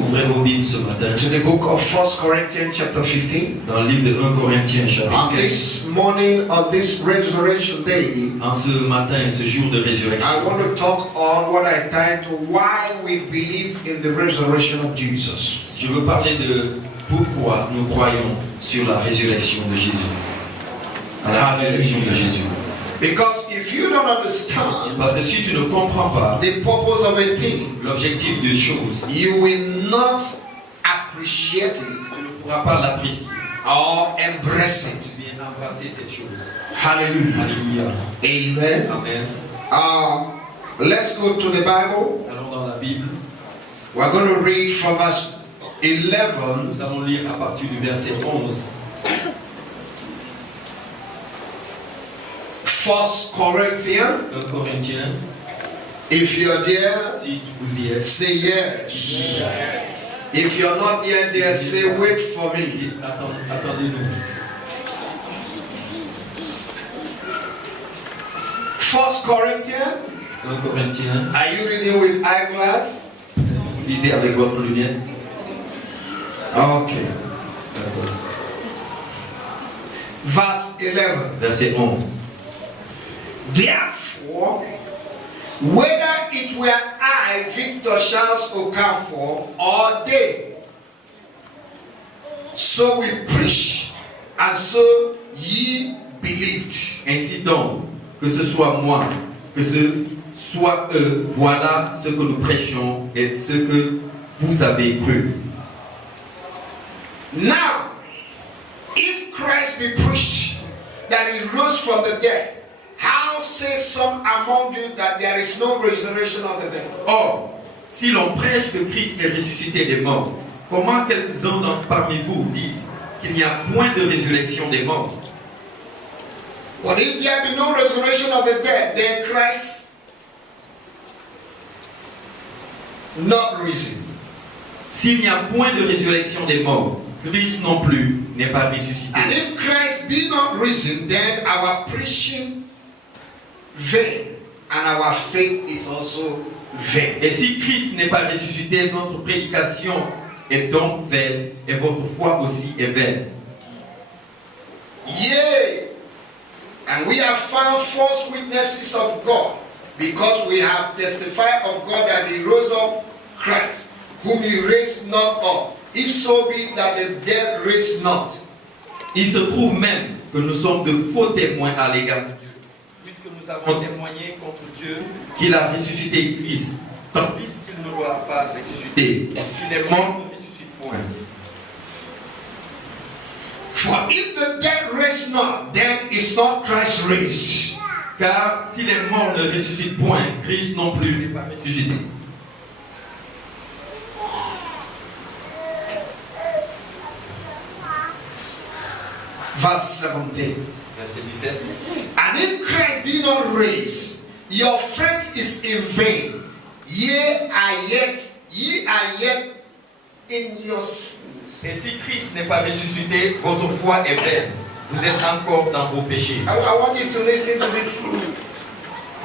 Ouvrez vos Bibles ce matin. To the book of 1 Corinthians chapter 15. Dans le livre de 1 Corinthiens chapitre On 15. this morning, on this resurrection day, En ce matin, ce jour de résurrection, I want to talk on what I title Why We Believe in the Resurrection of Jesus. je veux parler de pourquoi nous croyons sur la résurrection de Jésus. À la résurrection de Jésus. Because if you don't understand Parce que si tu ne comprends pas the purpose of a thing, l'objectif des choses, you will not appreciate it tu ne pourras pas l'apprécier or embrace it. ou bien embrasser cette chose. Hallelujah. Alléluia. Amen. Amen. Let's go to the Bible. Allons dans la Bible. We're going to read from verse 11. Nous allons lire à partir du verset 11. 1 Corinthians. 1 Corinthiens. If you're there, Si vous y êtes, say yes. If you're not yet there, say wait for me. attendez-nous. 1 Corinthians. 1 Corinthiens. Are you reading with eyeglass? Est-ce que vous lisez avec votre lunette? Okay. D'accord. Verse 11. Verset 11. Therefore, whether it were I, Victor Charles Okafor, or they, so we preach, and so ye believed. Ainsi donc, que ce soit moi, que ce soit eux, voilà ce que nous prêchons et ce que vous avez cru. Now, if Christ be preached that he rose from the dead, how say some among you that there is no resurrection of the dead? Or, si l'on prêche que Christ est ressuscité des morts, comment quelques-uns parmi vous disent qu'il n'y a point de résurrection des morts? But if there be no resurrection of the dead, then Christ not risen. S'il n'y a point de résurrection des morts, Christ non plus n'est pas ressuscité. And if Christ be not risen, then our preaching vain, and our faith is also vain. Et si Christ n'est pas ressuscité, notre prédication est donc vaine et votre foi aussi est vaine. Yea, and we have found false witnesses of God, because we have testified of God that he rose up Christ, whom he raised not up, if so be that the dead raised not. Il se trouve même que nous sommes de faux témoins à l'égard de Dieu, puisque nous avons témoigné contre Dieu qu'il a ressuscité Christ, tandis qu'il ne doit pas ressusciter. Si les morts ne ressuscitent point. For if the dead raise not, then is not Christ raised. Car si les morts ne ressuscitent point, Christ non plus n'est pas ressuscité. Verse 17. Verset 17. And if Christ be not raised, your faith is in vain. Ye are yet in your sins. Et si Christ n'est pas ressuscité, votre foi est vaine. Vous êtes encore dans vos péchés. I want you to listen to this.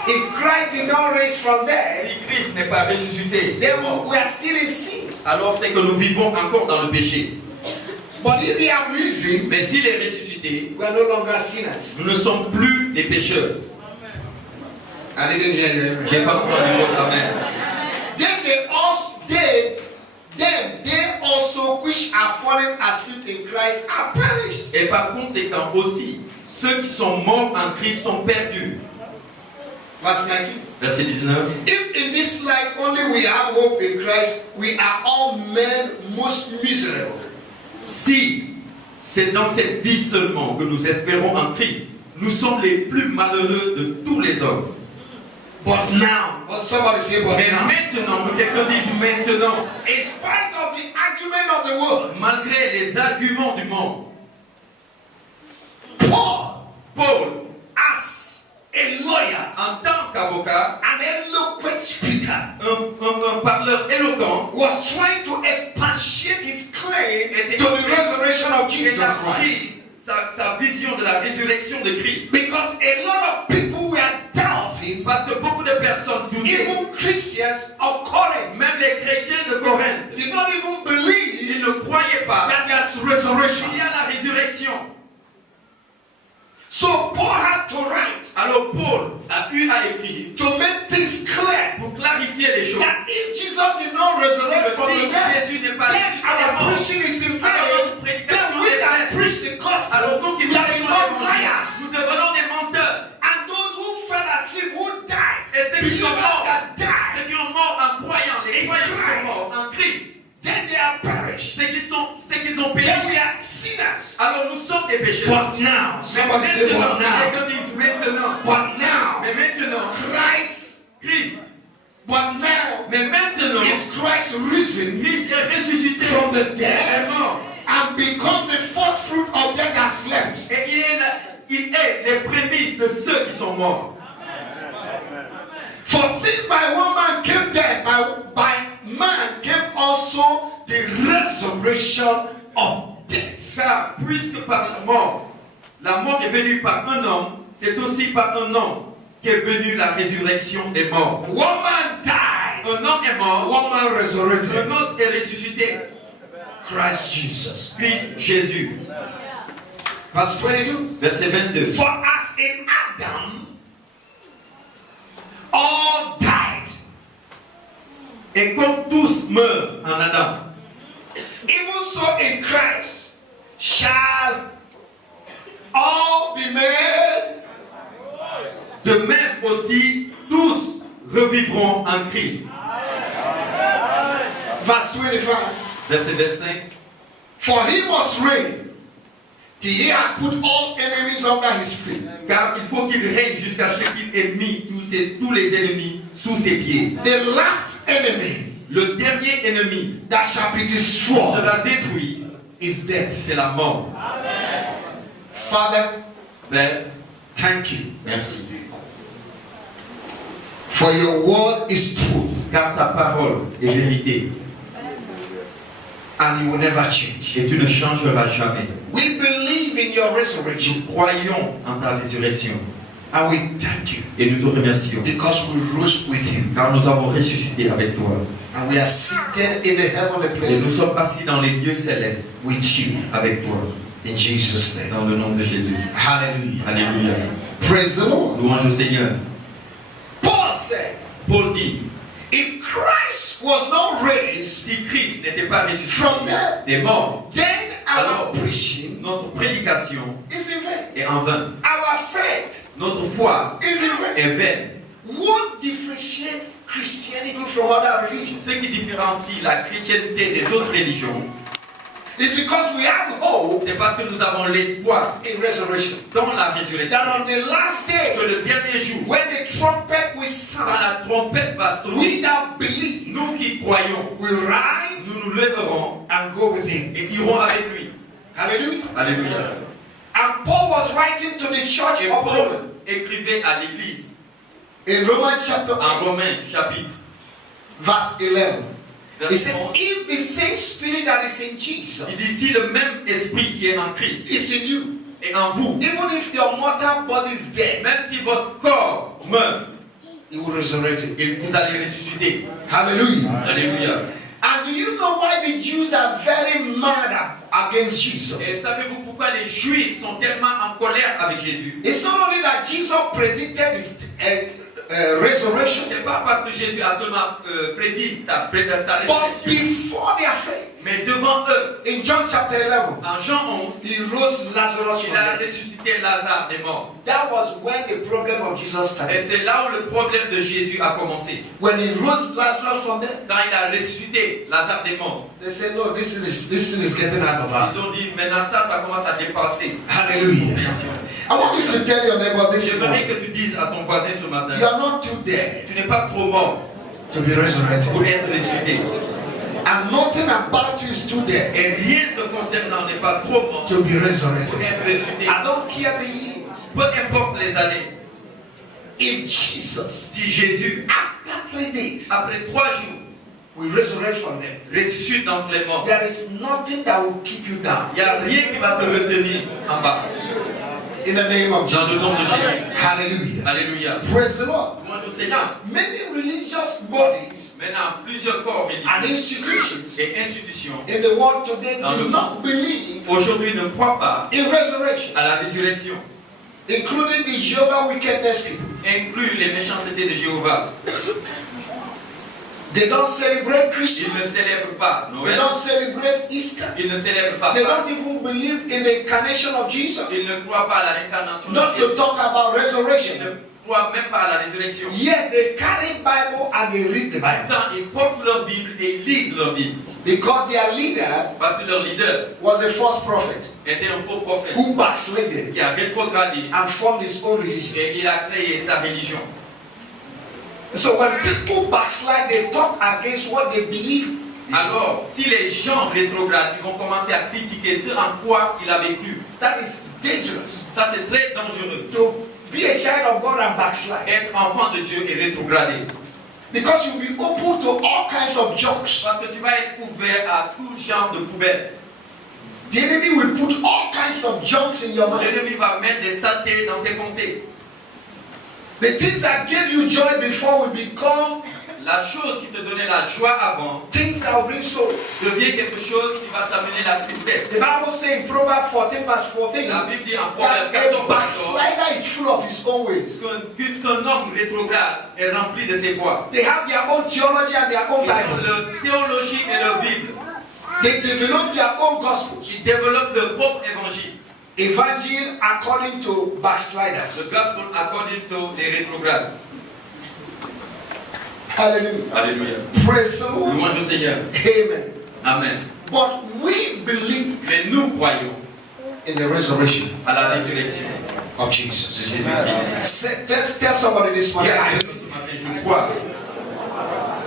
If Christ did not raise from there, Si Christ n'est pas ressuscité, then we are still in sin. alors c'est que nous vivons encore dans le péché. But if he have risen, Mais s'il est ressuscité, we are no longer sinners. nous ne sommes plus des pécheurs. I didn't hear you. J'ai pas entendu votre amen. Then they also which are fallen asleep in Christ are perished. Et par conséquent aussi, ceux qui sont morts en Christ sont perdus. Verse 19. Verset 19. If in this life only we have hope in Christ, we are all men most miserable. Si c'est dans cette vie seulement que nous espérons en Christ, nous sommes les plus malheureux de tous les hommes. But now, somebody say, but Mais now, maintenant, que quelqu'un dise maintenant, in spite of the argument of the world, malgré les arguments du monde, Paul, as a lawyer, en tant qu'avocat, an eloquent speaker, un parleur éloquent, was trying to expatiate his claim était to the resurrection of Jesus Christ. sa vision de la résurrection de Christ. Because a lot of people were doubting Parce que beaucoup beaucoup de personnes doutaient. Even Christians of Corinth Même les chrétiens de Corinthe, did not even believe ils ne croyaient pas that there's qu'il resurrection. y a la résurrection. So Paul had to write Alors Paul a eu à écrire to make things clear pour clarifier les choses. that if Jesus did not resurrect Que from the si dead, Jésus n'est pas then ressuscité des our morts, preaching is in alors vain. notre prédication Then we est that vaine. preach the gospel, Alors nous qui we are prêchons become l'évangile, liars. nous devenons des menteurs. And those who fell asleep, who died, Et ceux qui sont believers morts, that died, ceux qui sont morts en croyant, les croyants qui sont morts en Christ, then they are perished. ceux qui ont péri. Then we are sinners. Alors nous sommes des pécheurs. But now, Mais somebody say maintenant, what now? quelqu'un dise maintenant. But now, Mais maintenant, Christ. but now Mais maintenant, is Christ risen Christ est ressuscité from the des dead morts. and become the first fruit of them that slept. Et il est les prémices de ceux qui sont morts. For since by one man came death, by man came also the resurrection of death. Car puisque par la mort est venue par un homme, c'est aussi par un homme qu'est venue la résurrection des morts. One man died, Un homme est mort, one man resurrected. un autre est ressuscité. Christ Jesus. Christ Jésus. Verse 22. Verset 22. For as in Adam, all died, Et comme tous meurent en Adam, even so in Christ shall all be made. de même aussi tous revivront en Christ. Verse 25. Verset 25. For he must reign till he had put all enemies under his feet. Car il faut qu'il règne jusqu'à ce qu'il ait mis tous les ennemis sous ses pieds. The last enemy Le dernier ennemi that shall be qui destroyed sera détruit, is death. c'est la mort. Father, Père, thank you. merci. For your word is truth Car ta parole est vérité and you will never change. et tu ne changeras jamais. We believe in your resurrection Nous croyons en ta résurrection and we thank you et nous te remercions because we rose with you car nous avons ressuscité avec toi and we are seated in the heavenly et nous places sommes assis dans les lieux célestes with you avec toi in Jesus' name. dans le nom de Jésus. Hallelujah. Alléluia. Praise the Lord. Louange au Seigneur. Paul said, Paul dit, if Christ was not raised si Christ n'était pas ressuscité from death, des morts, then our alors preaching notre prédication is in vain. est en vain. Our faith Notre foi is in vain. est vaine. What differentiates Christianity from other religions Ce qui différencie la chrétienté des autres religions, is because we have hope c'est parce que nous avons l'espoir in resurrection. dans la résurrection. That on the last day, Que le dernier jour, when the trumpet will quand sound, la trompette va sonner, we that believe nous qui croyons, will rise nous nous lèverons and go with him. et irons avec lui. Hallelujah. Alléluia. And Paul was writing to the church Et of Paul Rome écrivait à l'église in Romans chapter en Romains chapitre verse 11. He verset said, 11. if the same spirit that is in Jesus Il dit si le même esprit qui est en Christ is in you, est en vous, even if your mortal body is dead, même si votre corps meurt, he will resurrect it. vous allez ressusciter. Hallelujah. Alléluia. And do you know why the Jews are very mad against Et Jesus? savez-vous pourquoi les Juifs sont tellement en colère avec Jésus? It's not only that Jesus predicted his resurrection, C'est pas parce que Jésus a seulement prédit sa but résurrection, before their faith, mais devant eux, in John chapter 11, en Jean 11, he rose Lazarus il from a death. ressuscité Lazare des morts. That was when the problem of Jesus Et started. c'est là où le problème de Jésus a commencé. When he rose Lazarus from death, Quand il a ressuscité Lazare des morts, they said, no, this thing is getting out of us. ils ont dit maintenant ça commence à dépasser. Hallelujah. Bien sûr. I want you to tell your neighbor this J'aimerais morning, que tu dises à ton voisin ce matin, you are not too dead tu n'es pas trop mort to be resurrected. pour être ressuscité. And nothing about you is too dead Et rien te concernant n'est pas trop mort to be pour resurrected. être ressuscité. I don't care the years. Peu importe les années, If Jesus, si Jésus, after 3 days, après 3 jours, will resurrect from them, ressuscite d'entre les morts, there is nothing that will keep you down. il n'y a rien qui va te retenir en bas. In the name of Dans le nom de Jesus. Jésus. Hallelujah. Alléluia. Praise the Lord. Moi je sais bien. Many religious bodies Maintenant, plusieurs corps and religieux institutions et institutions in the world today Dans le do not believe aujourd'hui ne croient pas in resurrection, à la résurrection, including the Jehovah wickedness people. inclut les méchancetés de Jéhovah. They don't celebrate Ils Christmas. ne célèbrent pas They Noël. don't celebrate Easter. Ils ne célèbrent pas They Pâques. don't even believe in the incarnation of Jesus. Ils ne croient pas à la réincarnation de Not to Jésus. talk about Ils resurrection. ne croient même pas à la résurrection. Yet they carry Bible and they read the Bible. Pourtant, ils portent leur Bible et ils lisent leur Bible. Because their leader Parce que leur leader was a false prophet était un faux prophète who backslid qui a rétrogradé and formed his own religion. et il a créé sa religion. So when people backslide, they talk against what they believe. Alors, si les gens rétrogradent, ils vont commencer à critiquer ce en quoi il avait cru. That is dangerous. Ça, c'est très dangereux. To be a child of God and backslide. Être enfant de Dieu et rétrograder. Because you'll be open to all kinds of jokes. Parce que tu vas être ouvert à tout genre de poubelles. The enemy will put all kinds of junks in your mind. L'ennemi va mettre des saletés dans tes pensées. The things that gave you joy before will become La chose qui te donnait la joie avant things that will bring sorrow. devient quelque chose qui va t'amener la tristesse. The Bible says in Proverbs 14 verse 14 La Bible dit en Proverbe that a 14, backslider is full of his own ways. qu'un homme rétrograde est rempli de ses voies. They have their own theology and their own Ils ont Bible. leur théologie et leur Bible. They develop their own gospels. Ils développent leur propre évangile. Evangel according to backsliders. Le gospel according to les rétrogrades. Hallelujah. Alléluia. Praise the Lord. Louange au Seigneur. Amen. Amen. But we believe Mais nous croyons in the resurrection à la résurrection of de Jesus. Jésus-Christ. Tell somebody this morning. Dis à quelqu'un ce matin, je crois.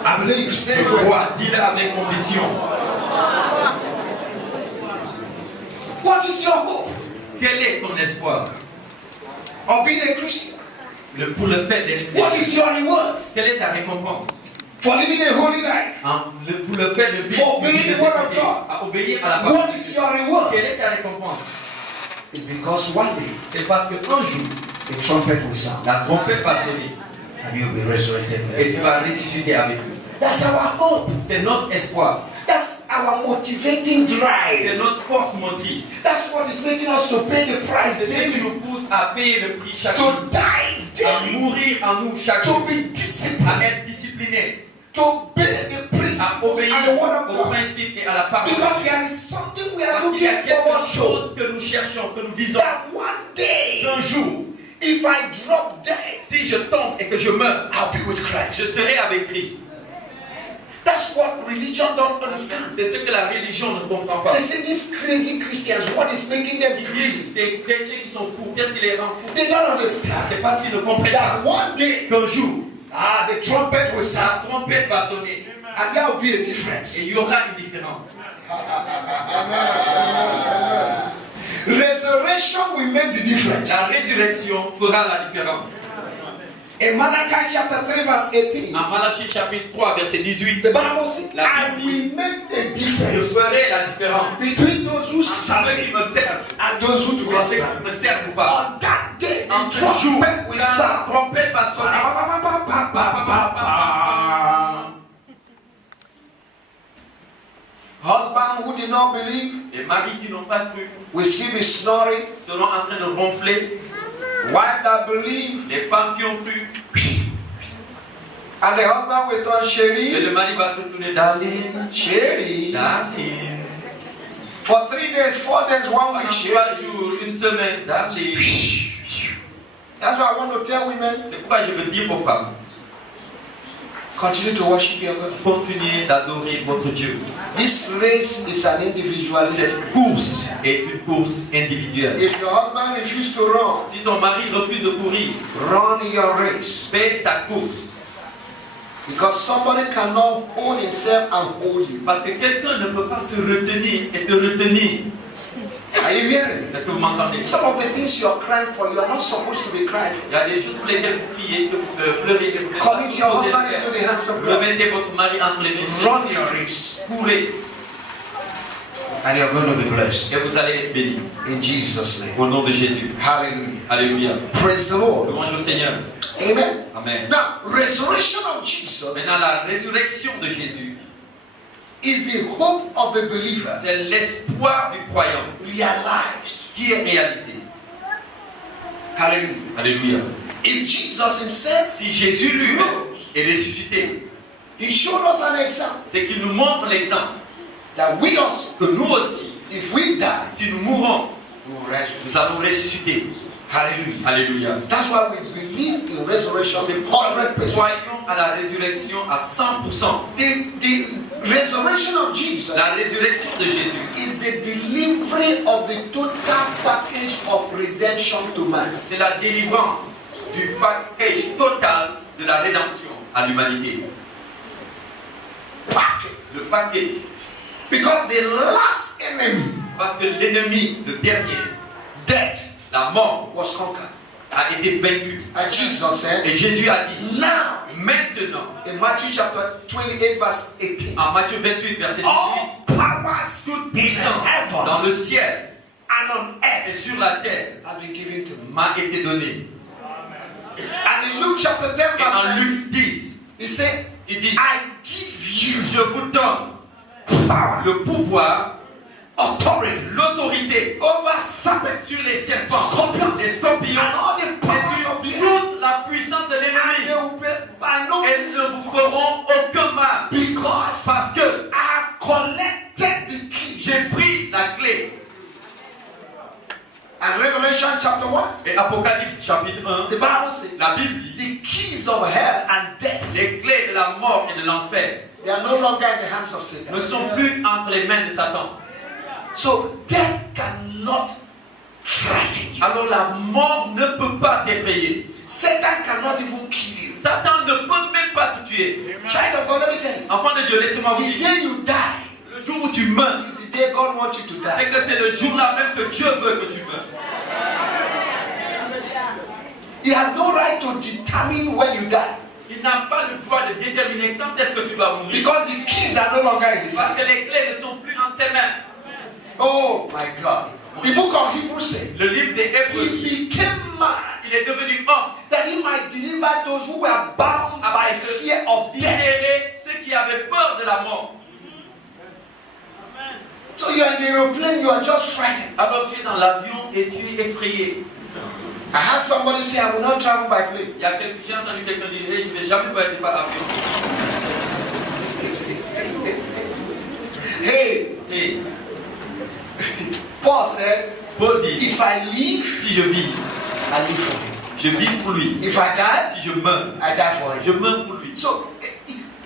I believe. Say Je it with- crois. Dis-le avec conviction. What is your hope Quel est ton espoir of being a Christian? pour le fait d'être What chrétien? is your reward Quelle est ta récompense for living a holy life? pour le fait de vivre For une vie obeying de the word of sainteté, God. à obéir à la parole What de is Dieu? your reward? Quelle est ta récompense? It's because one day C'est parce que un jour, the trumpet will sound la trompette va sonner and you'll be resurrected. et tu vas ressusciter avec eux. That's our hope. C'est notre espoir. That's our motivating drive. C'est notre force motrice. That's what is making us to pay the price C'est ce qui daily. nous pousse à payer le prix chaque jour, To die à daily. mourir en nous chaque To jour, be disciplined. à être discipliné, To obey the à principles obéir and the word of aux God. principes et à la parole de Because Dieu. there is something we are Parce qu'il y a looking quelque forward to. chose que nous cherchons, que nous visons. That one day, Un jour, if I drop dead, si je tombe et que je meurs, I'll be with je Christ. serai avec Christ. That's what religion don't understand. C'est ce que la religion ne comprend pas. They say these crazy Christians, what is making them Ils crazy? disent, ces chrétiens qui sont fous, qu'est-ce qui les rend fous? They don't understand C'est parce qu'ils ne comprennent pas that one day, qu'un jour, the trumpet will sound, la trompette va sonner and there will be a difference. et il y aura une différence. Resurrection will make the difference. La résurrection fera la différence. In Malachi chapter 3 verse 18, En Malachie chapitre 3, verset 18, the Bible says, La I Bible will make a je difference ferai la différence between those who entre serve ceux qui me servent and those who do et not ceux serve. qui me servent ou pas. On that day, En the ce jour, trumpet will la sound. trompette va sonner. Husband who did not believe Les maris qui n'ont pas cru will still be snoring. seront en train de ronfler. Wife that believe, Les femmes qui ont cru, and the husband will turn et Sherry. le mari va se tourner, Darling, Sherry. Darling. For 3 days, 4 days, 1 Pendant week, 3 Sherry. jours, une semaine, Darling. That's what I want to tell women. C'est pourquoi je veux dire aux femmes, Continue to worship your God. continuez d'adorer votre Dieu. This race is an individualistic. Cette course est une course individuelle. If your husband refuses to run, Si ton mari refuse de courir, run your race. fais ta course. Because somebody cannot hold himself and hold you. Parce que quelqu'un ne peut pas se retenir et te retenir. Are you hearing me? Est-ce que vous m'entendez? Some of the things you are crying for, you are not supposed to be crying for. Il y a des choses pour lesquelles vous criez, que vous pleurez, que vous n'êtes pas Commit your supposé husband le into faire. the hands of God. Remettez votre mari entre les mains de Run Dieu. your race. Courez. And you're going to be blessed. Et vous allez être bénis. In Jesus' name. Au nom de Jésus. Hallelujah. Alléluia. Praise the Lord. Louange au Seigneur. Amen. Amen. Now, resurrection of Jesus Maintenant, la résurrection de Jésus, is the hope of the believer c'est l'espoir du croyant realized. qui est réalisé. Hallelujah. Alléluia. If Jesus himself, Si Jésus lui-même est ressuscité, he showed us an example c'est qu'il nous montre l'exemple that we also, que nous aussi, if we die, si nous mourons, we will rise. nous allons ressusciter. Hallelujah. Alléluia. That's why we believe in resurrection C'est pourquoi nous 100%. croyons à la résurrection à 100%. The resurrection of Jesus La résurrection de Jésus is the delivery of the total package of redemption to man. c'est la délivrance du package total de la rédemption à l'humanité. Package. Le package. Because the last enemy, Parce que l'ennemi, le dernier, death, la mort, was conquered. a été vaincu. And Jesus said, Et Jésus a dit, now, maintenant, in Matthew chapter 28, verse 18, en Matthieu 28, verset 18, all powers toute in puissance heaven dans le ciel and on et earth sur la terre has been given to me. m'a été donnée. And in Luke chapter 10, Et verse en 9, Luc 10, he said, il dit, I give you je vous donne power, le pouvoir, authority l'autorité over serpents, sur les serpents, scorpions, les scorpions and all the et powers of the sur enemy. toute la puissance de And they l'ennemi. will be by no Elles ne vous feront aucun mal. because Parce que I have collected the keys. j'ai pris la clé. And Revelation chapter 1, Et Apocalypse chapitre 1, the Bible says, la Bible dit, the keys of hell and death, les clés de la mort et de l'enfer they are no longer in the hands of Satan. ne sont plus entre les mains de Satan. So death cannot frighten you. Alors la mort ne peut pas t'effrayer. Satan cannot even kill you. Satan ne peut même pas te tuer. Child of God, let me tell you. Enfant de Dieu, laissez-moi vous The dire, day you die le jour où tu meurs, is the day God wants you to c'est die. que c'est le jour-là même que Dieu veut que tu meurs. He has no right to determine when you die. Il n'a pas le droit de déterminer quand est-ce que tu vas mourir. Because the keys are no longer in his Parce hand. que les clés ne sont plus entre ses mains. Oh my God. The book of Hebrews says, Le livre des Hébreux, he became man il est devenu homme that he might deliver those who were bound by afin de fear of death. libérer ceux qui avaient peur de la mort. So you are in the aeroplane, you are just frightened. Alors tu es dans l'avion et tu es effrayé. I had somebody say, I will not travel by plane. Il y a j'ai entendu quelqu'un dire, hey, je ne vais jamais voyager par avion. Hey, Et Paul said, Paul dit, if I live, si je vis, I live for him. je vis pour lui. If I die, Si je meurs, I die for him. je meurs pour lui. So,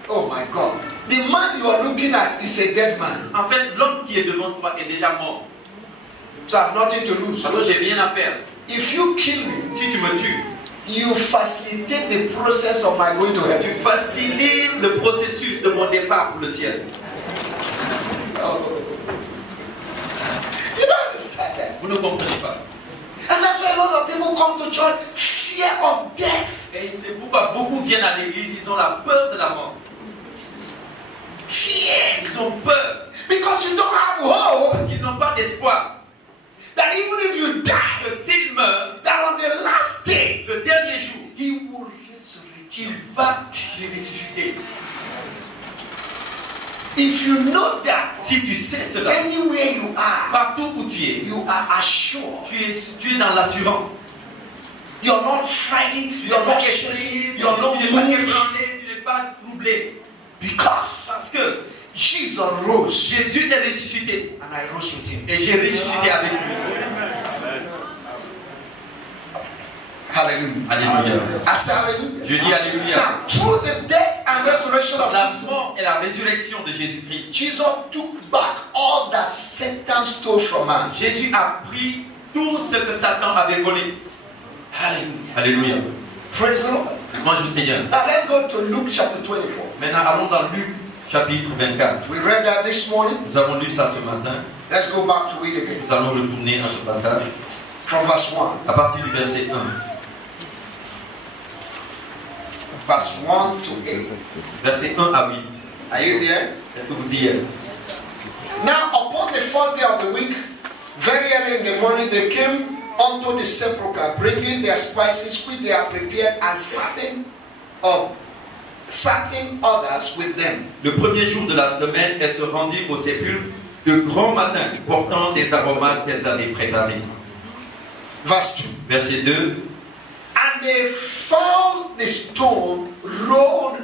oh my God. The man you are looking at is a dead man. En fait, l'homme qui est devant toi est déjà mort. So I have nothing to lose. Alors j'ai rien à perdre. If you kill me, Si tu me tues, you facilitate the process of my going to tu heaven. facilites le processus de mon départ pour le ciel. Oh. You don't understand that. Vous ne comprenez pas. And that's why a lot of people come to church, fear of death. Et c'est pourquoi beaucoup viennent à l'église, ils ont la peur de la mort. Fear. Ils ont peur Because you don't have hope parce qu'ils n'ont pas d'espoir. that even if you die, Que s'il meurt, that on the last day, le dernier jour, he will resurrect you. il va te ressusciter. If you know that, Si tu sais cela, anywhere you are, partout où tu es, you are assured. tu es dans l'assurance. You're not frightened, Tu n'es you're pas not effrayé, shaken, tu you're not n'es pas moved. ébranlé, tu n'es pas troublé. Because Parce que Jesus rose Jésus est ressuscité and I rose with him. et j'ai ressuscité avec lui. Hallelujah. Alléluia. I say hallelujah. Je dis alléluia. Now, through the death and resurrection Par of la Jesus, mort et la résurrection de Jésus-Christ, Jesus took back all that Satan stole from man. Jésus a pris tout ce que Satan avait volé. Hallelujah. Alléluia. Praise the Lord. Louange au Seigneur. Now let's go to Luke chapter 24. Maintenant, allons dans Luc chapitre 24. We read that this morning. Nous avons lu ça ce matin. Let's go back to it again. Nous allons retourner à ce passage From verse 1. à partir du verset 1. Verse 1 to 8. Verset 1 à 8. Are you there? Est-ce que vous y êtes? Now, upon the first day of the week, very early in the morning, they came unto the sepulchre, bringing their spices which they had prepared, and certain others with them. Le premier jour de la semaine, elles se rendirent au sépulcre de grand matin, portant des aromates qu'elles avaient préparés. Verse 2. Verset 2. And they found the stone rolled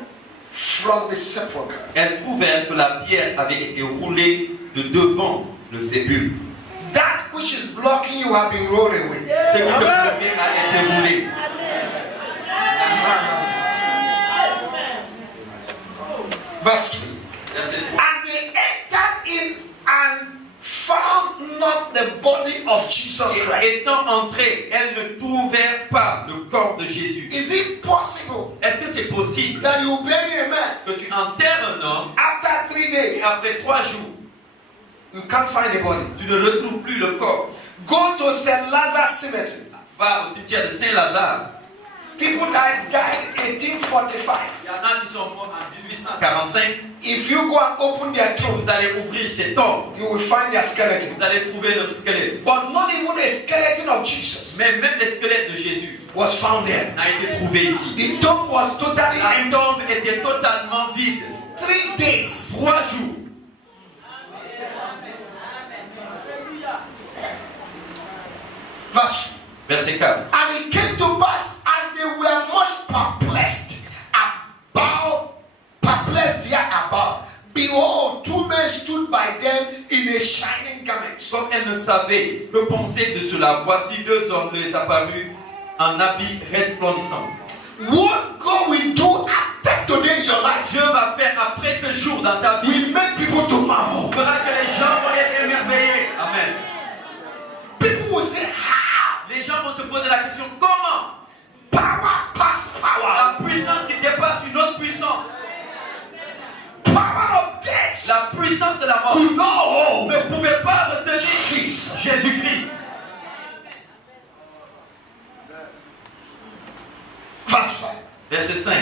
from the sepulchre. Elles trouvèrent que la pierre avait été roulée de devant le sépulcre. That which is blocking you have been rolled away. Ce qui te bloquait a été roulé. Verse 3. Verset 3. And they entered in and found not the body of Jesus Et Christ. étant entrées, elles ne trouvèrent pas le corps de Jésus. Is it possible Est-ce que c'est possible that you bury a man que tu enterres un homme after 3 et days après 3 jours, you can't find the body? tu ne retrouves plus le corps? Go to St. Lazarus Cemetery. Va au cimetière de Saint-Lazare. People that died 1845. Il y en a qui sont morts en 1845. If you go and open their Si tomb, vous allez ouvrir ces tombes, you will find their skeleton. vous allez trouver leur squelette. But not even a skeleton of Jesus Mais même le squelette de Jésus was found there. n'a été trouvé ici. The tomb was totally La empty. tombe était totalement vide. 3 days. 3 jours. Verset 4. And it came to pass as they were much perplexed thereabout. Behold, 2 men stood by them in a shining garment. Comme elles ne savaient que penser de cela, voici 2 hommes les apparus en habits resplendissants. What God will do after today in your life Dieu va faire après ce jour dans ta vie. will make people to marvel. Fera que les gens vont être émerveillés. Amen. People will say, how? Les gens vont se poser la question, comment? Power past power. La puissance qui dépasse une autre puissance. Power of death. La puissance de la mort Could not hold ne pouvait pas retenir Jésus-Christ. Verse 5. Verset 5.